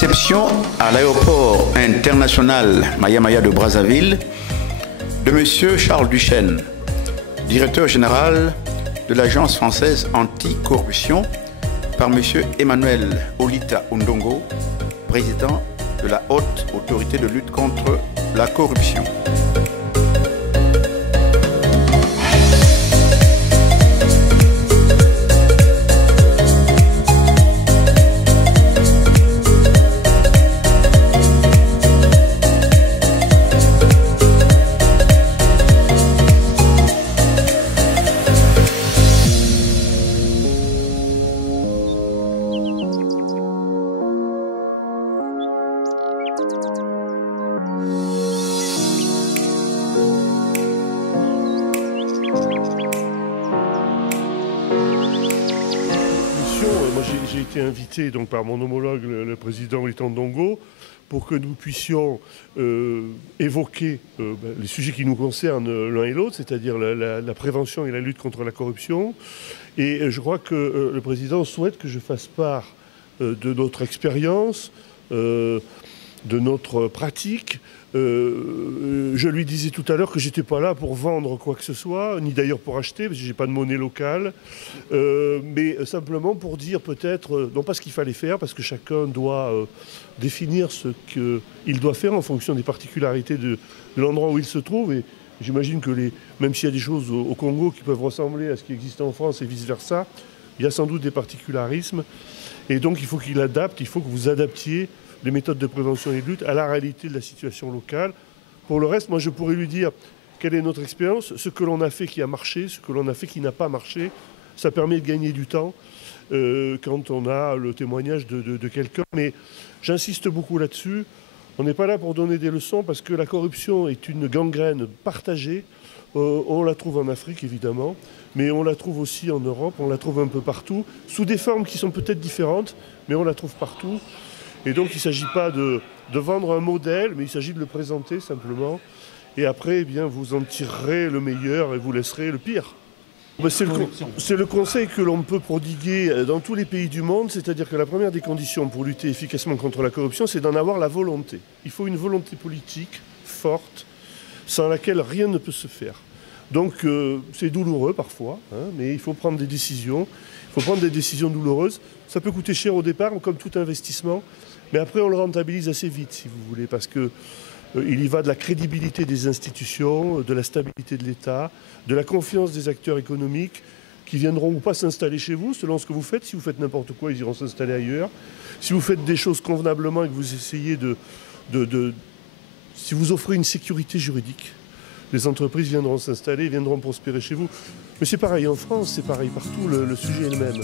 réception à l'aéroport international Maya Maya de Brazzaville de M. Charles Duchesne, directeur général de l'Agence française anti-corruption, par M. Emmanuel Olita Ondongo, président de la Haute Autorité de lutte contre la corruption. J'ai été invité donc, par mon homologue, le président Olita Ondongo, pour que nous puissions évoquer les sujets qui nous concernent l'un et l'autre, c'est-à-dire la prévention et la lutte contre la corruption. Et je crois que le président souhaite que je fasse part de notre expérience, de notre pratique. Je lui disais tout à l'heure que je n'étais pas là pour vendre quoi que ce soit, ni d'ailleurs pour acheter, parce que je n'ai pas de monnaie locale, mais simplement pour dire peut-être, non pas ce qu'il fallait faire, parce que chacun doit définir ce qu'il doit faire en fonction des particularités de l'endroit où il se trouve. Et j'imagine que même s'il y a des choses au Congo qui peuvent ressembler à ce qui existe en France et vice-versa, il y a sans doute des particularismes. Et donc il faut qu'il adapte, il faut que vous adaptiez les méthodes de prévention et de lutte à la réalité de la situation locale. Pour le reste, moi je pourrais lui dire quelle est notre expérience, ce que l'on a fait qui a marché, ce que l'on a fait qui n'a pas marché. Ça permet de gagner du temps quand on a le témoignage de quelqu'un. Mais j'insiste beaucoup là-dessus. On n'est pas là pour donner des leçons parce que la corruption est une gangrène partagée. On la trouve en Afrique évidemment, mais on la trouve aussi en Europe, on la trouve un peu partout, sous des formes qui sont peut-être différentes, mais on la trouve partout. Et donc il ne s'agit pas de vendre un modèle, mais il s'agit de le présenter simplement. Et après, eh bien, vous en tirerez le meilleur et vous laisserez le pire. C'est le conseil que l'on peut prodiguer dans tous les pays du monde, c'est-à-dire que la première des conditions pour lutter efficacement contre la corruption, c'est d'en avoir la volonté. Il faut une volonté politique forte, sans laquelle rien ne peut se faire. Donc c'est douloureux parfois, hein, mais il faut prendre des décisions. Il faut prendre des décisions douloureuses. Ça peut coûter cher au départ, comme tout investissement, mais après on le rentabilise assez vite, si vous voulez, parce que il y va de la crédibilité des institutions, de la stabilité de l'État, de la confiance des acteurs économiques qui viendront ou pas s'installer chez vous, selon ce que vous faites. Si vous faites n'importe quoi, ils iront s'installer ailleurs. Si vous faites des choses convenablement et que vous essayez si vous offrez une sécurité juridique, les entreprises viendront s'installer, viendront prospérer chez vous. Mais c'est pareil en France, c'est pareil partout, le sujet est le même.